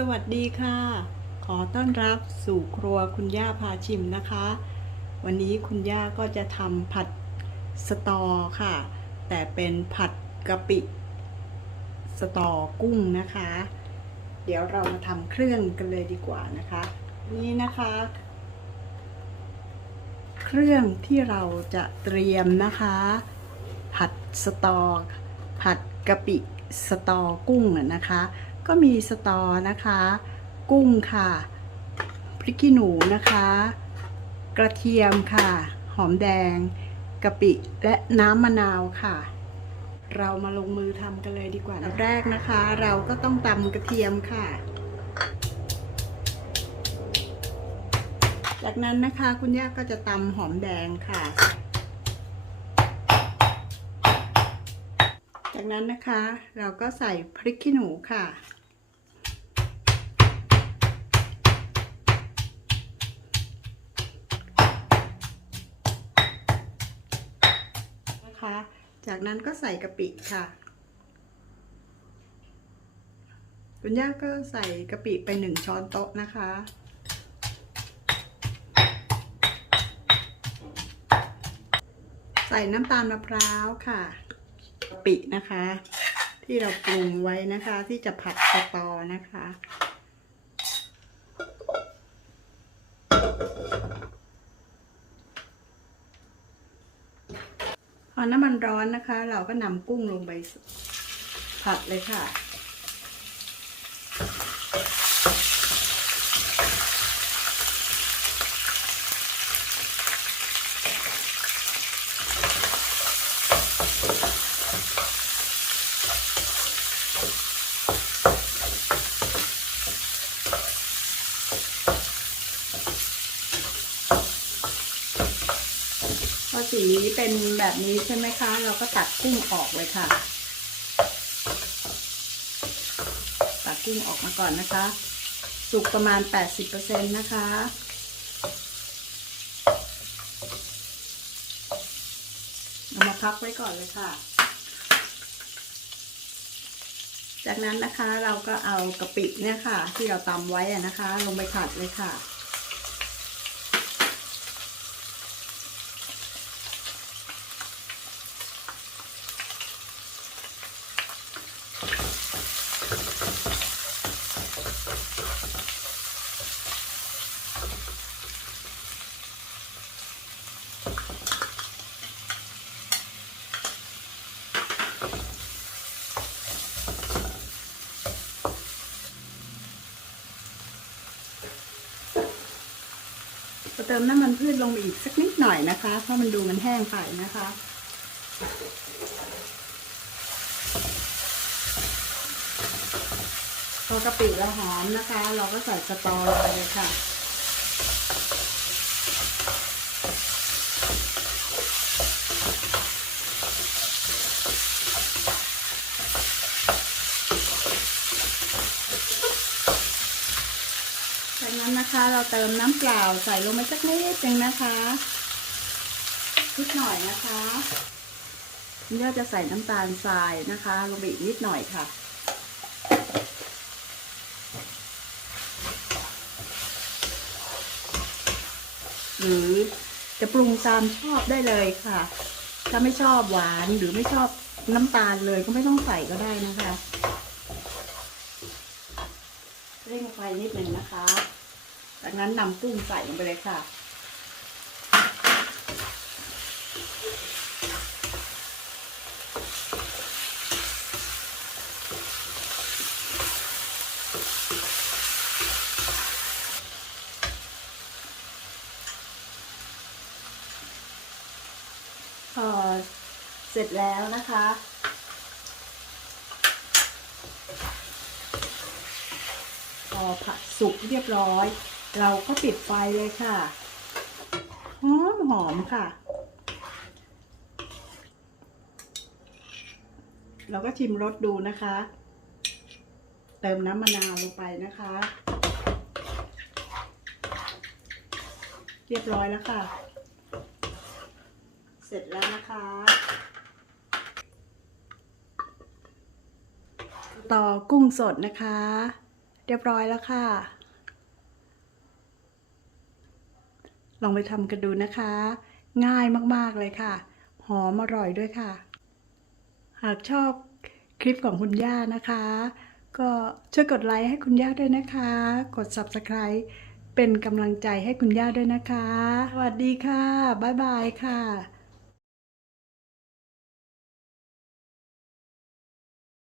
สวัสดีค่ะ ขอต้อนรับสู่ครัวคุณย่าพาชิมนะคะ วันนี้คุณย่าก็จะทำผัดสตอค่ะ แต่เป็นผัดกะปิสตอกุ้งนะคะ เดี๋ยวเรามาทำเครื่องกันเลยดีกว่านะคะ นี่นะคะ เครื่องที่เราจะเตรียมนะคะ ผัดสตอ ผัดกะปิสตอกุ้งนะคะ ก็มีสตอนะคะ กุ้งค่ะ พริกขี้หนูนะคะ กระเทียมค่ะ หอมแดงกะปิและน้ำมะนาวค่ะ เรามาลงมือทำกันเลยดีกว่าอันแรกนะคะ เราก็ต้องตำกระเทียมค่ะ จากนั้นนะคะคุณย่าก็จะตำหอมแดงค่ะจากนั้นนะคะเราก็ใส่พริกขี้หนูค่ะนะคะ จากนั้นก็ใส่กะปิค่ะ คุณย่าก็ใส่กะปิไปหนึ่งช้อนโต๊ะนะคะ ใส่น้ำตาลมะพร้าวค่ะกะปินะคะ ที่เราปรุงไว้นะคะที่จะผัดสตอนะคะ น้ำมันร้อนนะคะ เราก็นำกุ้งลงไปผัดเลยค่ะ อสีเป็นแบบนี้ใช่ไหมคะ เราก็ตัดกุ้งออกเลยค่ะ ตัดกุ้งออกมาก่อนนะคะ สุกประมาณ 80%นะคะเอามาพักไว้ก่อนเลยค่ะ จากนั้นนะคะเราก็เอากะปิเนี่ยค่ะ ที่เราตำไว้นะคะ ลงไปผัดเลยค่ะ เติมน้ำมันพืชลงไปอีกสักนิดหน่อยนะคะ เพราะมันดูมันแห้งไปนะคะ พอกะปิเราหอมนะคะ เราก็ใส่สตอลงไปเลยค่ะ จากนั้น นะคะ เราเติมน้ำเปล่าใส่ลงไปสักนิดนึงนะคะนิดหน่อยนะคะคุณย่าจะใส่น้ำตาลทรายนะคะ ลงไปอีกนิดหน่อยค่ะ หรือจะปรุงตามชอบได้เลยค่ะ ถ้าไม่ชอบหวานหรือไม่ชอบน้ำตาลเลยก็ไม่ต้องใส่ก็ได้นะคะ เร่งไฟนิดหนึ่งนะคะ จากนั้นนำกุ้งใส่ลงไปเลยค่ะ พอเสร็จแล้วนะคะพอผัดสุกเรียบร้อย เราก็ปิดไฟเลยค่ะหอมหอมค่ะ เราก็ชิมรสดูนะคะ เติมน้ำมะนาวลงไปนะคะ เรียบร้อยแล้วค่ะ เสร็จแล้วนะคะต่อกุ้งสดนะคะ เรียบร้อยแล้วค่ะ ลองไปทำกันดูนะคะ ง่ายมากๆเลยค่ะ หอมอร่อยด้วยค่ะ หากชอบคลิปของคุณย่านะคะ ก็ช่วยกดไลค์ให้คุณย่าด้วยนะคะ กด Subscribe เป็นกำลังใจให้คุณย่าด้วยนะคะ สวัสดีค่ะ บ๊ายบายค่ะ